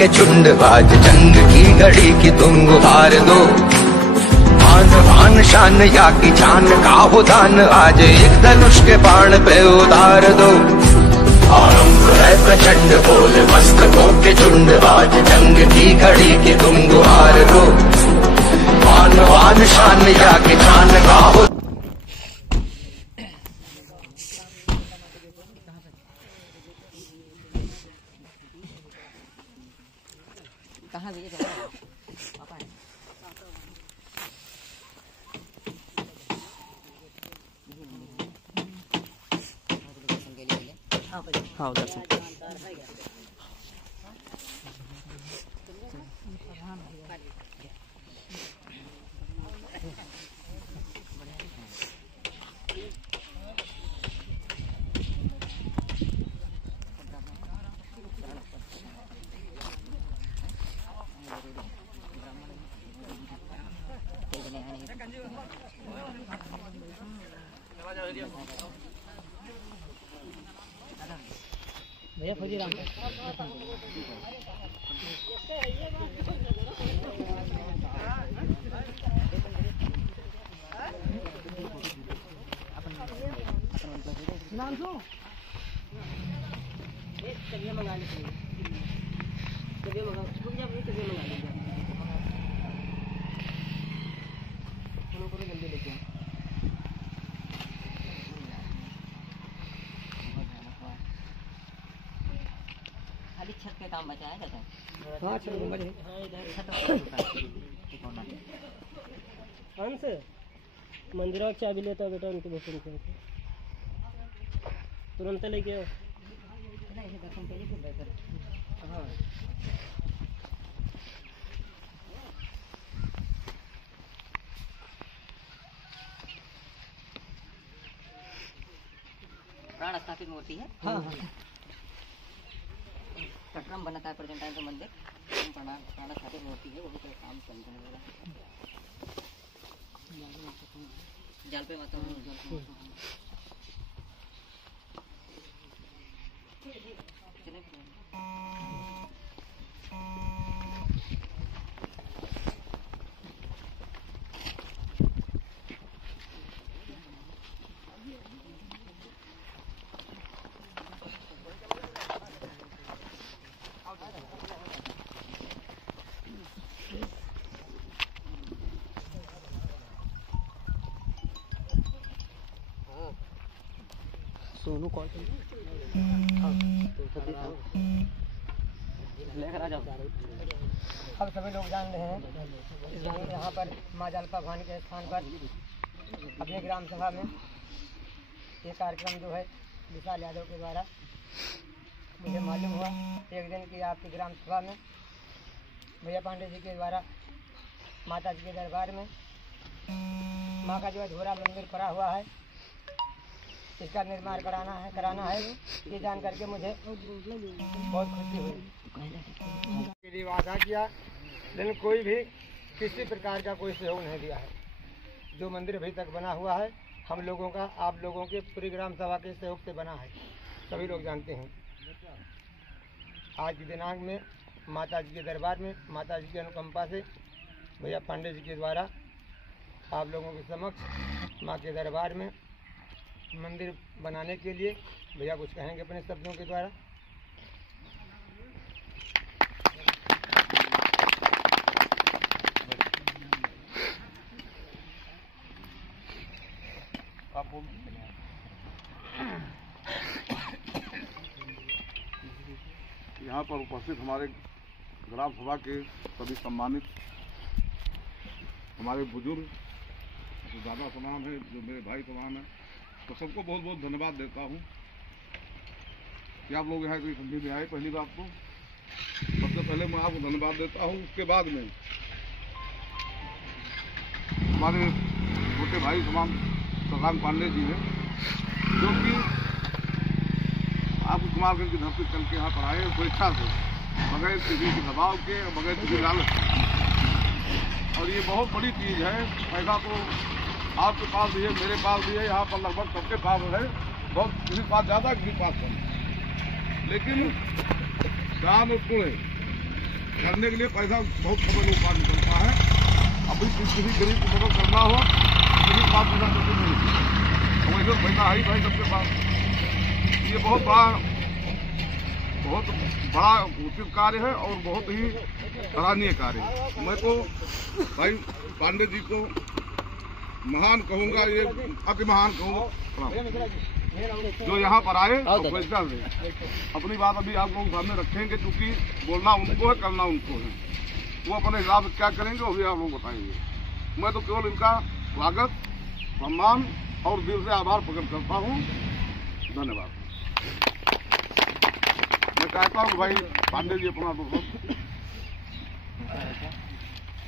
के झुंड, आज जंग की घड़ी की तुम गुहार दो। आन आन शान या की जान का हो दान, आज एक धनुष के बाण पे उतार दो। आरंभ है प्रचंड बोल मस्तकों के झुंड, आज जंग की घड़ी की तुम गुहार दो। आन आन शान या की जान का हो। कहाँ गई पापा है? हाँ उधर से भैया फौजी राम नाम सो तभी मंगा लीजिए, तभी मंगा तभी मंगा लीजिए, जल्दी लेके खाली छत पे काम बचा है जाता है। हाँ छत गुंबद है। हाँ इधर छत अंश मंदिरों की चाबी लेता बेटा, उनके बच्चों को तुरंत लेके आओ। हाँ प्राण स्थापित मूर्ति है। हाँ हाँ कटरम बनता है प्रेजेंट तो मंदिर प्राण स्थापित मूर्ति है, वो भी कोई काम चल रहा है। जाल पे माता सोनू कॉल लेकर आ जाओ। अब सभी लोग जान रहे हैं इस यहाँ पर माँ जालपा भवानी के स्थान पर अपने ग्राम सभा में ये कार्यक्रम जो है विशाल यादव के द्वारा मुझे मालूम हुआ एक दिन की आपकी ग्राम सभा में भैया पांडे जी के द्वारा माता जी के दरबार में माँ का जो है धोरा मंदिर पड़ा हुआ है, इसका निर्माण कराना है ये जान करके मुझे बहुत खुशी हुई। के लिए वादा किया लेकिन कोई भी किसी प्रकार का कोई सहयोग नहीं दिया है। जो मंदिर अभी तक बना हुआ है हम लोगों का, आप लोगों के पूरी ग्राम सभा के सहयोग से बना है, सभी लोग जानते हैं। आज के दिनांक में माता जी के दरबार में माता जी की अनुकंपा से भैया पांडे जी के द्वारा आप लोगों के समक्ष माँ के दरबार में मंदिर बनाने के लिए भैया कुछ कहेंगे अपने शब्दों के द्वारा। यहाँ पर उपस्थित हमारे ग्राम सभा के सभी सम्मानित हमारे बुजुर्ग जो दादा तमाम है, जो मेरे भाई तमाम हैं, तो सबको बहुत बहुत धन्यवाद देता हूँ कि आप लोग यहाँ इतनी ठंडी में आए। पहली बात तो सबसे पहले मैं आपको धन्यवाद देता हूँ। उसके बाद में हमारे छोटे भाई तमाम प्रधान पांडे जी हैं जो कि आप कुमारगंज की धरती चल के यहाँ पर आए स्वेच्छा से, बगैर किसी के दबाव के, बगैर किसी लालच के। और ये बहुत बड़ी चीज़ है। पैसा तो आपके पास भी है, मेरे पास भी है, यहाँ पर लगभग सबके पास है, बहुत किसी पास ज़्यादा किसी पास कम, लेकिन दान और पुण्य करने के लिए पैसा बहुत समय लोग पास निकलता है। अभी किसी गरीब की मदद करना हो किसी के पास पैसा करते नहीं, तो वैसे पैसा है भाई सबके पास। ये बहुत बड़ा उचित कार्य है और बहुत ही सराहनीय कार्य है। मैं तो भाई पांडे जी को महान कहूँगा, ये अति महान कहूँगा जो यहाँ पर आए और पैसा दे। अपनी बात अभी आप लोग सामने रखेंगे, क्योंकि बोलना उनको है, करना उनको है। वो अपने हिसाब से क्या करेंगे वो भी आप लोग बताएंगे। मैं तो केवल इनका स्वागत, सम्मान और दिल से आभार प्रकट करता हूँ। धन्यवाद। मैं चाहता हूँ भाई पांडे जी अपना तो।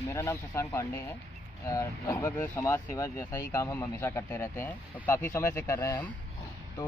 मेरा नाम शशांक पांडे है। लगभग समाज सेवा जैसा ही काम हम हमेशा करते रहते हैं और काफ़ी समय से कर रहे हैं हम। तो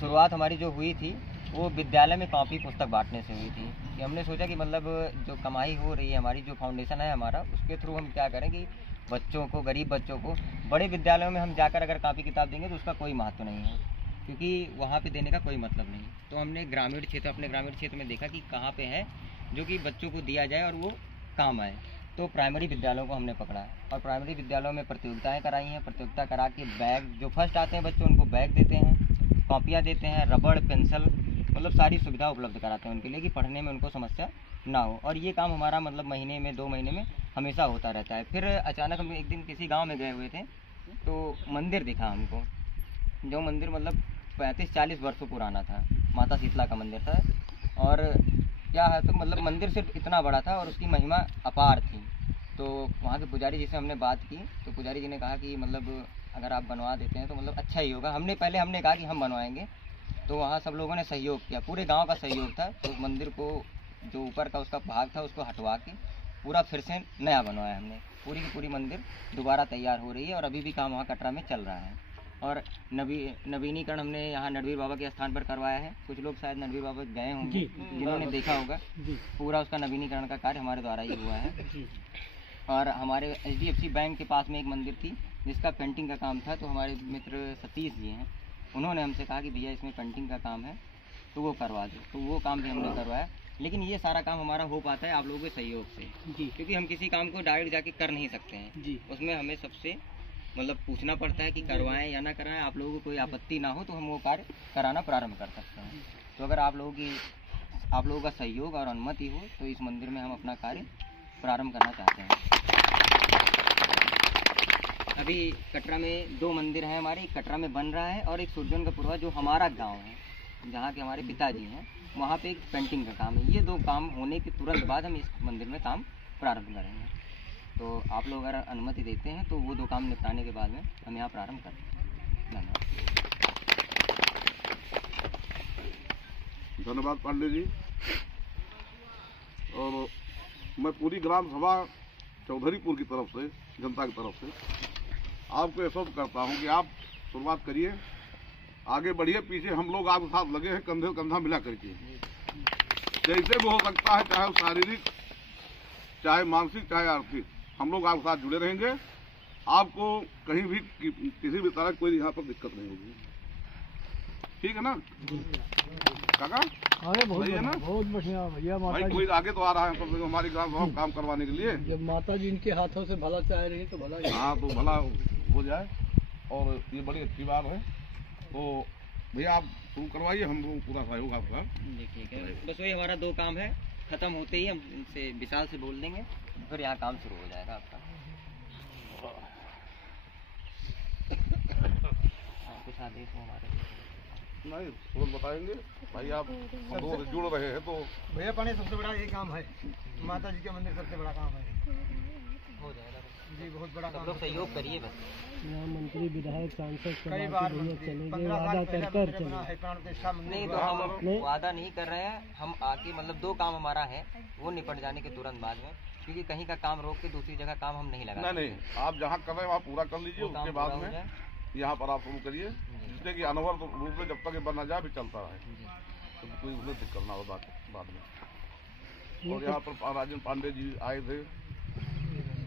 शुरुआत हमारी जो हुई थी वो विद्यालय में कॉपी पुस्तक बांटने से हुई थी कि हमने सोचा कि मतलब जो कमाई हो रही है हमारी, जो फाउंडेशन है हमारा, उसके थ्रू हम क्या करें कि बच्चों को, गरीब बच्चों को, बड़े विद्यालयों में हम जाकर अगर कॉपी किताब देंगे तो उसका कोई महत्व नहीं है, क्योंकि वहाँ पे देने का कोई मतलब नहीं। तो हमने ग्रामीण क्षेत्र, अपने ग्रामीण क्षेत्र में देखा कि कहाँ पे है जो कि बच्चों को दिया जाए और वो काम आए। तो प्राइमरी विद्यालयों को हमने पकड़ा और प्राइमरी विद्यालयों में प्रतियोगिताएं कराई हैं। प्रतियोगिता करा के बैग, जो फर्स्ट आते हैं बच्चे उनको बैग देते हैं, कॉपियाँ देते हैं, रबड़, पेंसिल, मतलब सारी सुविधा उपलब्ध कराते हैं उनके लिए कि पढ़ने में उनको समस्या ना हो। और ये काम हमारा मतलब महीने में, 2 महीने में हमेशा होता रहता है। फिर अचानक हम एक दिन किसी गाँव में गए हुए थे तो मंदिर दिखा हमको, जो मंदिर मतलब 35-40 वर्षों पुराना था। माता शीतला का मंदिर था और क्या है तो मतलब मंदिर सिर्फ इतना बड़ा था और उसकी महिमा अपार थी। तो वहाँ के पुजारी जी से हमने बात की तो पुजारी जी ने कहा कि मतलब अगर आप बनवा देते हैं तो मतलब अच्छा ही होगा। हमने कहा कि हम बनवाएंगे, तो वहाँ सब लोगों ने सहयोग किया, पूरे गांव का सहयोग था। तो उस मंदिर को, जो ऊपर का उसका भाग था, उसको हटवा के पूरा फिर से नया बनवाया हमने। पूरी की पूरी मंदिर दोबारा तैयार हो रही है और अभी भी काम वहाँ कटरा में चल रहा है। और नवीनीकरण हमने यहाँ नरवीर बाबा के स्थान पर करवाया है। कुछ लोग शायद नरवीर बाबा गए होंगे, जिन्होंने देखा होगा, पूरा उसका नवीनीकरण का कार्य हमारे द्वारा ही हुआ है। और हमारे HDFC बैंक के पास में एक मंदिर थी जिसका पेंटिंग का काम था, तो हमारे मित्र सतीश जी हैं, उन्होंने हमसे कहा कि भैया इसमें पेंटिंग का काम है तो वो करवा दो, तो वो काम भी हमने करवाया। लेकिन ये सारा काम हमारा हो पाता है आप लोगों के सहयोग से जी, क्योंकि हम किसी काम को डायरेक्ट जाके कर नहीं सकते हैं जी। उसमें हमें सबसे मतलब पूछना पड़ता है कि करवाएं या ना करवाएं। आप लोगों को कोई आपत्ति ना हो तो हम वो कार्य कराना प्रारंभ कर सकते हैं। तो अगर आप लोगों का सहयोग और अनुमति हो तो इस मंदिर में हम अपना कार्य प्रारंभ करना चाहते हैं। अभी कटरा में 2 मंदिर हैं हमारे, कटरा में बन रहा है और एक सुरजनपुरवा जो हमारा गांव है, जहाँ के हमारे पिताजी हैं, वहाँ पे एक पेंटिंग का काम है। ये 2 काम होने के तुरंत बाद हम इस मंदिर में काम प्रारंभ करेंगे। तो आप लोग अगर अनुमति देते हैं तो वो 2 काम निपटाने के बाद में हम यहाँ प्रारंभ करेंगे। धन्यवाद पांडे जी। और मैं पूरी ग्राम सभा चौधरीपुर की तरफ से, जनता की तरफ से आपको एहसास करता हूँ कि आप शुरुआत करिए, आगे बढ़िए। पीछे हम लोग आपके साथ लगे हैं, कंधे कंधा मिला करके। जैसे भी हो सकता है, चाहे शारीरिक, चाहे मानसिक, चाहे आर्थिक, हम लोग आपके साथ जुड़े रहेंगे। आपको कहीं भी किसी भी तरह कोई यहाँ पर दिक्कत नहीं होगी, ठीक है ना काका? अरे बहुत है ना, बहुत बढ़िया भैया। भाई कोई आगे तो आ रहा है हमारी ग्राम सभा काम करवाने के लिए। जब माता जी इनके हाथों से भला चाह रही तो भला ही। हाँ, तो भला हो जाए और ये बड़ी अच्छी बात है। तो भैया आप शुरू करवाइए, हम लोग पूरा सहयोग आपका। ठीक है, बस वही हमारा 2 काम है, खत्म होते ही हम इनसे विशाल से बोल देंगे, फिर यहाँ काम शुरू हो जाएगा आपका। कुछ आदेश हो हमारे? नहीं, तुरंत बताएंगे भाई। आप हम लोग जुड़ रहे हैं तो भैया पानी सबसे बड़ा ये काम है, माता जी के मंदिर सबसे बड़ा काम है, हो जाएगा जी बहुत बड़ा काम। लोग सहयोग करिए बस। यहाँ मंत्री, विधायक, सांसद कई बार चलेंगे, 15 वादा साल कर पहले कर मंदिर बना है, प्राण प्रतिष्ठा मंदिर नहीं, तो हुआ। हम वादा नहीं कर रहे हैं, हम आके मतलब 2 काम हमारा है वो निपट जाने के तुरंत बाद में, क्योंकि कहीं का काम रोक के दूसरी जगह काम हम नहीं लगा। नहीं, आप जहाँ कर रहे हैं वहाँ पूरा कर लीजिए, उसके बाद में यहाँ पर आप शुरू करिए, जिससे कि अनवरत रूप में जब तक ये बनना जाए भी चलता रहे, तो कोई उसमें दिक्कत ना हो बाद में। और यहाँ पर राजन पांडे जी आए थे,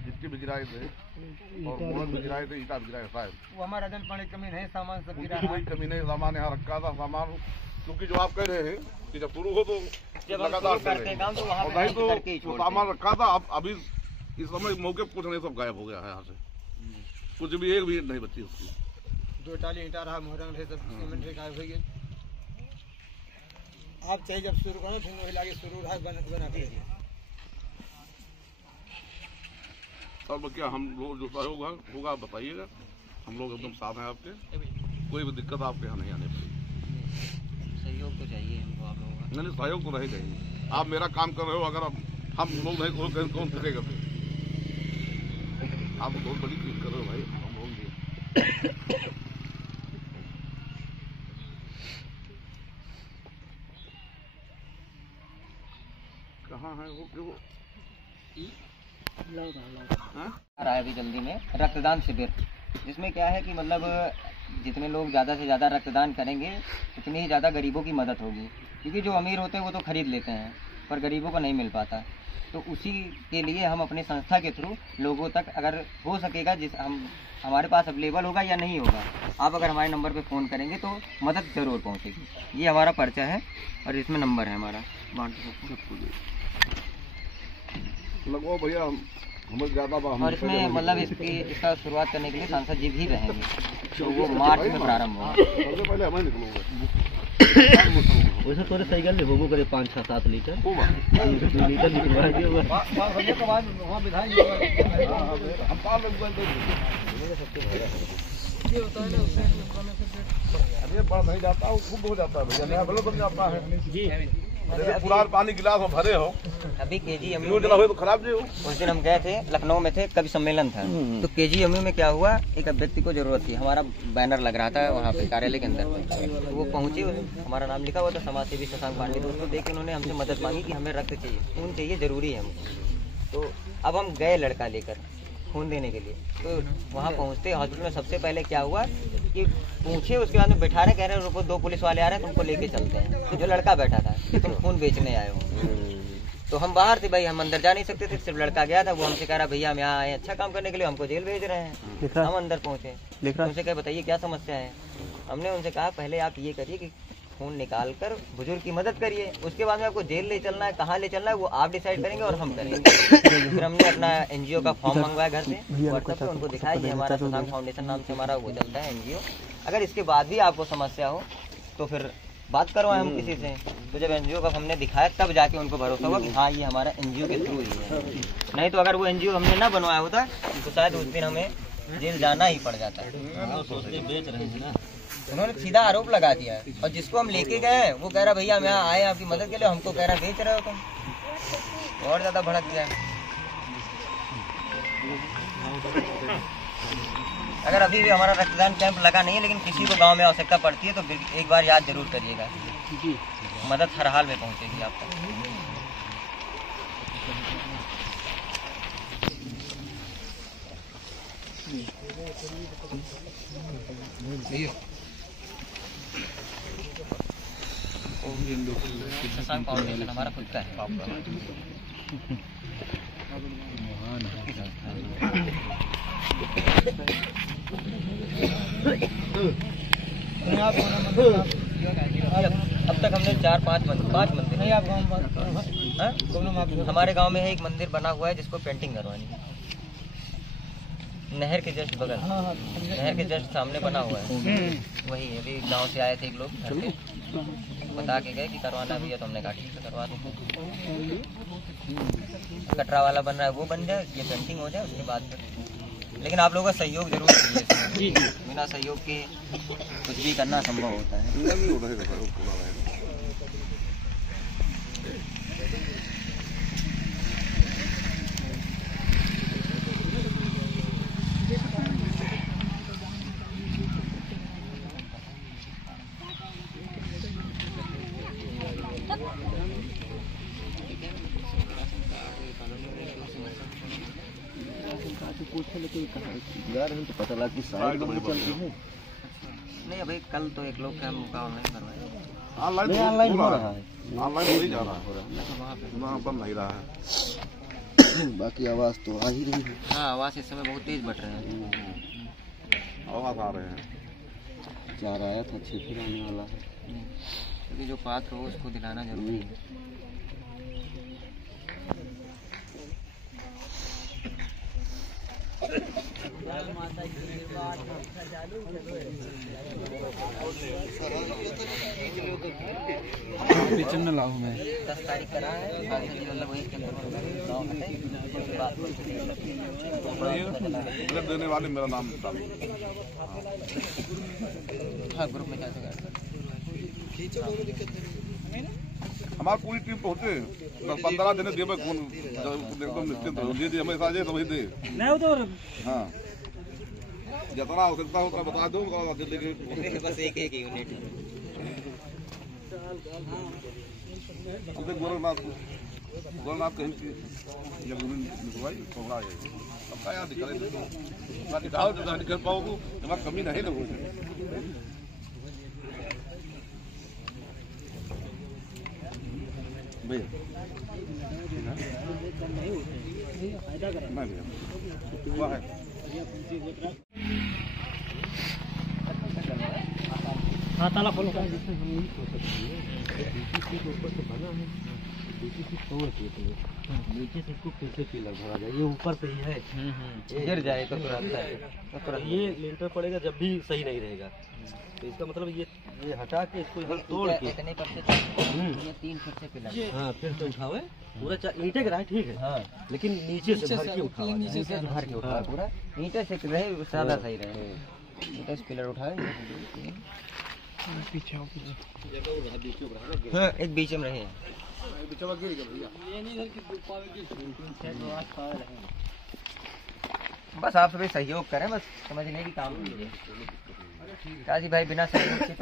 गिट्टी भी गिराए थे और मूर्त भी गिराए थे, ईटा भी गिराए शायद। वो हमारा राजन पानी कमी नहीं, सामान सब गिरा उनकी कोई कमी नहीं, सामान यहाँ रखा था, सामान क्योंकि जो आप कह रहे हैं कि जब शुरू हो तो जब हम लगातार शुरू करते हैं काम तो वहाँ और पे नहीं तो करके ही जो छोड़ते सामान रखा था अब अभी इस समय मौके पर कुछ नहीं, सब गायब हो गया है यहाँ से, कुछ भी एक भी नहीं बची उसकी। 2 टाली ईंटा रहा, मोहरंग रहे, सब सीमेंट रहे, गायब हो गए। आप चाहिए जब शुरू करो फिर वही लागे शुरू रहा बना के सब क्या हम लोग जो सहयोग होगा बताइएगा, हम लोग एकदम साथ हैं आपके, कोई भी दिक्कत आपके यहाँ नहीं आने पाएगी। सहयोग तो चाहिए हमको आप लोगों का। नहीं सहयोग तो रहेगा ही, आप मेरा काम कर रहे हो, अगर हम लोग नहीं करो कौन करेगा फिर? आप बहुत बड़ी चीज कर रहे हो भाई, हम लोग भी। कहाँ है वो? हाँ? आ रहा है अभी जल्दी में रक्तदान शिविर, जिसमें क्या है कि मतलब जितने लोग ज़्यादा से ज़्यादा रक्तदान करेंगे उतनी ही ज़्यादा गरीबों की मदद होगी, क्योंकि जो अमीर होते हैं वो तो खरीद लेते हैं पर गरीबों को नहीं मिल पाता। तो उसी के लिए हम अपनी संस्था के थ्रू लोगों तक अगर हो सकेगा, जिस हमारे पास अवेलेबल होगा या नहीं होगा, आप अगर हमारे नंबर पे फ़ोन करेंगे तो मदद ज़रूर पहुँचेगी। ये हमारा पर्चा है और इसमें नंबर है हमारा, लगभग भैया हमें ज़्यादा और इसमें मतलब इसका शुरुआत करने के लिए सांसद जी भी रहेंगे, तो वो मार्च में प्रारंभ होगा। सबसे पहले हमें निकलूंगा वैसे थोड़े सही गल होबो करे 5-6-7 लीटर 2 लीटर निकलवा दियो हम पाल ये होता है ना, उससे निकलने से अरे बढ़ नहीं जाता, वो खूब हो जाता है भैया, नया बल्ब बन जाता है जी। जैसे पुराना पानी गिलास में भरे हो, अभी यूँ जला हुए तो खराब नहीं हो। उस दिन हम गए थे, लखनऊ में थे, कवि सम्मेलन था, तो KGMU में क्या हुआ, एक व्यक्ति को जरूरत थी, हमारा बैनर लग रहा था वहाँ पे कार्यालय के अंदर पे, तो वो पहुँचे, हमारा नाम लिखा हुआ था समाज सेवी शशांक पांडे, तो उसको देख के उन्होंने हमसे मदद मांगी कि हमें रक्त चाहिए, खून चाहिए, जरूरी है हमको। तो अब हम गए लड़का लेकर खून देने के लिए, तो वहाँ पहुँचते हॉस्पिटल में सबसे पहले क्या हुआ कि पूछे, उसके बाद में बैठा रहे, कह रहे रुको 2 पुलिस वाले आ रहे हैं, तुमको लेके चलते हैं। तो जो लड़का बैठा था कि तुम खून बेचने आए हो, तो हम बाहर थे भाई, हम अंदर जा नहीं सकते थे, सिर्फ लड़का गया था, वो हमसे कह रहा भैया हम यहाँ आए अच्छा काम करने के लिए, हमको जेल भेज रहे हैं। हम अंदर पहुँचे, उनसे कहे बताइए क्या समस्या है। हमने उनसे कहा पहले आप ये करिए कि खून निकाल कर बुजुर्ग की मदद करिए, उसके बाद में आपको जेल ले चलना है, कहाँ ले चलना है वो आप डिसाइड करेंगे और हम करेंगे। फिर हमने अपना NGO का फॉर्म मंगवाया घर से, व्हाट्सएप पे उनको दिखाया कि हमारा शशांक फाउंडेशन नाम से हमारा वो चलता है NGO, अगर इसके बाद भी आपको समस्या हो तो फिर बात करवाएं हम किसी से। तो जब NGO का हमने दिखाया तब जाके उनको भरोसा हुआ कि हाँ ये हमारा NGO के थ्रू ही है, नहीं तो अगर वो NGO हमने ना बनवाया होता तो शायद उस दिन हमें जेल जाना ही पड़ जाता है। उन्होंने सीधा आरोप लगा दिया है, और जिसको हम लेके गए वो कह रहा भैया हम यहाँ आए आपकी मदद के लिए, हमको कह रहा बेच रहे हो तुम, और ज़्यादा भड़क गया। अगर अभी भी हमारा रक्तदान कैंप लगा नहीं है, लेकिन किसी को गांव में आवश्यकता पड़ती है तो एक बार याद जरूर करिएगा, मदद हर हाल में पहुंचेगी आप तक। शशांक फाउंडेशन हमारा खुद का है। अब तक हमने 4-5 मंदिर नहीं, आप हमारे गांव में है एक मंदिर बना हुआ है जिसको पेंटिंग करवानी है, नहर के जस्ट बगल, नहर के जस्ट सामने बना हुआ है, वही अभी गांव से आए थे एक लोग घर से, बता के गए कि करवाना भी है, तो हमने कहा ठीक है करवा दें। कटरा वाला बन रहा है वो बन जाए, ये पेंटिंग हो जाए, उसके बाद लेकिन आप लोगों का सहयोग जरूर चाहिए, बिना सहयोग के कुछ भी करना संभव होता है। तो पता लगा कि साइड में चलती है। नहीं अभी कल तो एक लोग का हम मुकाबला नहीं करवाए, ऑनलाइन हो रहा है, ऑनलाइन हो ही जा रहा है, वहाँ बन नहीं रहा है। बाकी आवाज तो आ ही रही है। हाँ आवाज़ इस समय बहुत तेज बढ़ रहे हैं, आवाज आ रहे हैं। 4 आया था 6 फिर आने वाला है। क्योंकि जो पात्र हो उसको दिलाना जरूरी है। पिछन न लाऊं मैं 10 तारीख करा है, मतलब वही के अंदर गाँव हटे, उसके बाद ब्लड देने वाले मेरा नाम डाल। हाँ ग्रुप में जाते हमारी पूरी टीम पहुँचे 10-15 दिन देवे कौन एकदम निश्चिंत हो जी हमेशा जे समझ दे हाँ जितना हो सकता हो उतना बता दो बस एक यूनिट गोरखनाथ कहीं की जमीन निकलवाई थोड़ा है अब क्या याद निकले दिखाओ जो निकल पाओगे जमा कमी नहीं लोगों से भैया हुआ है हाँ ताला खोलो नीचे से इसको कैसे पिलर भरा जाए, ये ऊपर से ही है गिर जाए तो तुरंत ये लिंटर पड़ेगा जब भी सही नहीं रहेगा, तो इसका मतलब ये हटा के इसको इधर तोड़ के इतने पर से ये 3 फुट से पिलर हाँ फिर से उठावे पूरा ईंटे का रहा ठीक है हाँ लेकिन नीचे से भर के उठावे, नीचे से भर के उठाए पूरा ईंटे से रहे ज्यादा सही रहे, ईंटे से पिलर उठाए पीछे हो पीछे हाँ एक बीच में रहे बस आप सभी सहयोग करें, बस समझने की काम कीजिए काजी भाई, बिना सहयोग के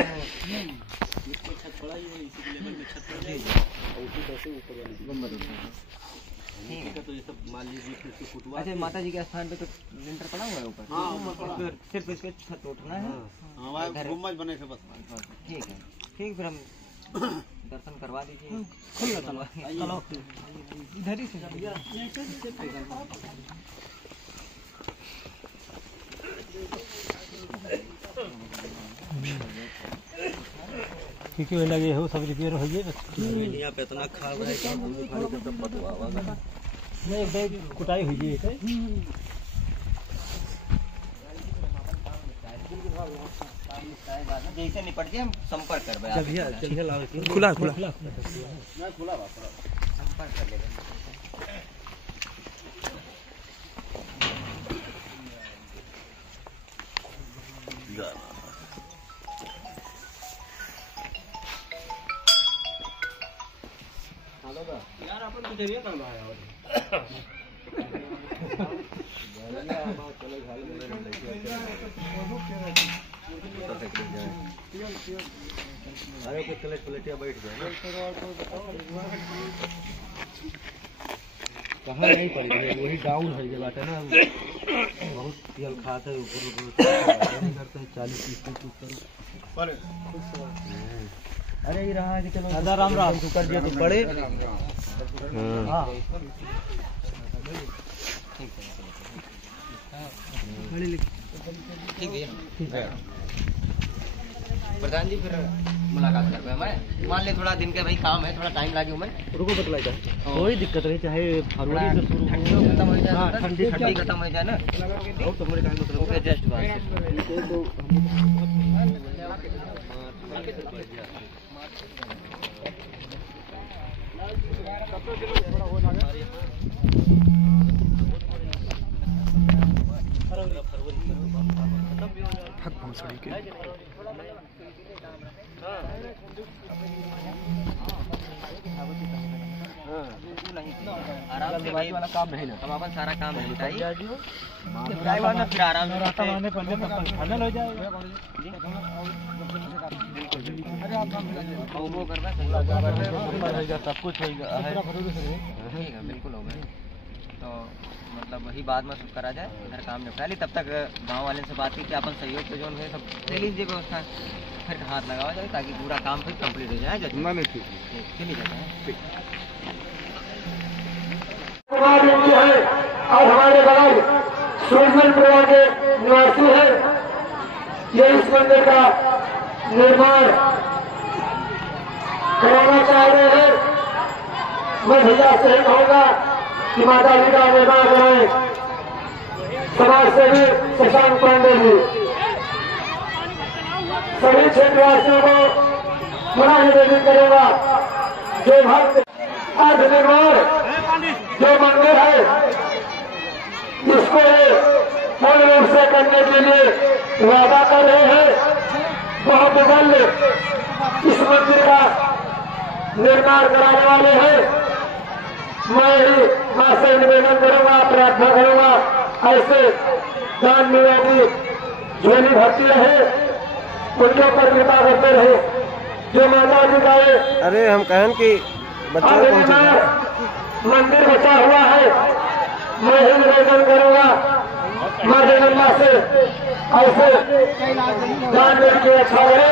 तो अच्छा माता जी के स्थान पे तो लिंटर पड़ा हुआ है ऊपर, सिर्फ इसके छत उठना है बने थे बस ठीक है ठीक, फिर हम दर्शन करवा दीजिए चलो इधर ही से क्योंकि वो लगे हो सब रिपेयर हो गए यहाँ पे इतना खा रहा है नहीं बैग कुटाई हुई है जैसे निपट गए हम संपर्क कर खुला खुला संपर्क कर लेंगे यार अपन तो जरिए ना आया अरे कुछ पलटिया बैठ गए कहाँ नहीं पड़ी वही डाउन हो गया बात है ना, बहुत तेल खाते है ऊपर करते हैं 40-30 अरे ये रहा है कि चलो राजा राम राम कर दिया तो पड़े हाँ ठीक है प्रधान जी, फिर मुलाकात कर पाए मैं मान ले थोड़ा दिन के भाई काम है, थोड़ा टाइम लगे मैं रुको बतलाई जाए कोई दिक्कत नहीं, चाहे फरवरी से शुरू खत्म हो जाए, ठंडी खत्म हो जाए ना तो हमारे काम मतलब ओके जस्ट बात हक भोसड़ी के आराम से भाई वाला काम नहीं ना, हम अपन सारा काम निपटाइए फिर आराम से फाइनल हो जाएगा वो करना सब कुछ होगा बिल्कुल होगा, तो मतलब वही बाद में सब करा जाए, इधर काम निपटा ली, तब तक गांव वाले से बात की कि अपन सहयोग से जो है सब ले लीजिए व्यवस्था, फिर हाथ लगावा जाए ताकि पूरा काम फिर कंप्लीट हो जाए। नहीं ठीक चलिए जाते हैं और हमारे बगल सोनल परिवार के निवासी है, ये इस मंदिर का निर्माण कराना चाह रहे हैं। मैं भैया से कहूँगा कि माता जी का निर्माण कराएं। समाज सेवी शशांक पांडे जी सभी क्षेत्रवासियों को पुनः निवेदन करेगा, जो भक्त अर्ध निर्माण जो मंदिर है इसको पूर्ण रूप से करने के लिए वादा कर रहे हैं। बहुत बल इस मंदिर का निर्माण कराने वाले हैं। मैं ही मां से निवेदन करूंगा, प्रार्थना करूंगा, ऐसे दान नियोगी झोली भरती रहे, उनके ऊपर कृपा करते रहे। जो माता जी का अरे हम कहें कि मंदिर बचा हुआ है, मैं ही निवेदन करूंगा मां जगन्ना से ऐसे दान करके अच्छा रहे।